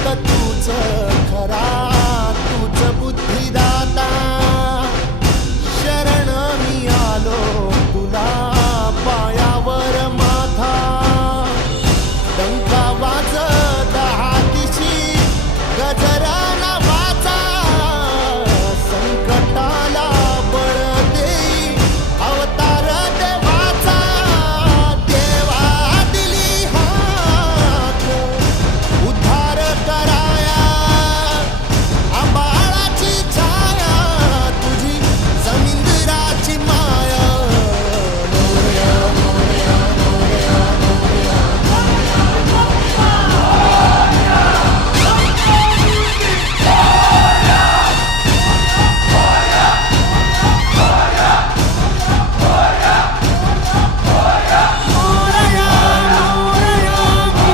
फक्त तूच खरा, तूच बुद्धिदाता. शरण मी आलो तुला, पायावर माझा डंका वाजविला